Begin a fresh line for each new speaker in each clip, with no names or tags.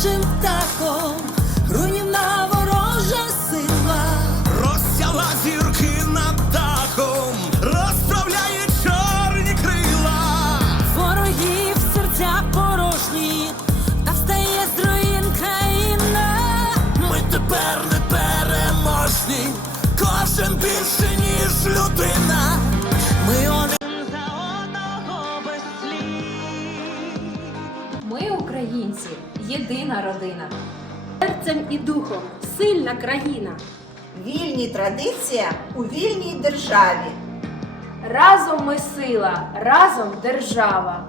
身 українці, єдина родина.
серцем і духом сильна країна.
Вільні традиція у вільній державі.
Разом ми сила, разом держава.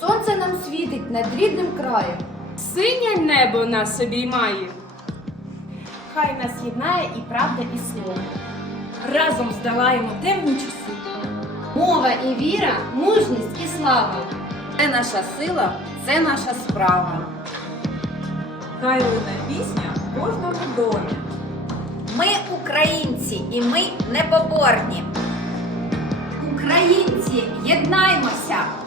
Сонце нам світить над рідним краєм.
Синє небо нас обіймає. Хай нас єднає і правда, і слово. Разом здолаємо темні часи.
Мова і віра, мужність і слава. Це наша сила, це наша справа.
Хай лине пісня в кожному домі.
Ми українці і ми непоборні.
Українці, єднаймося!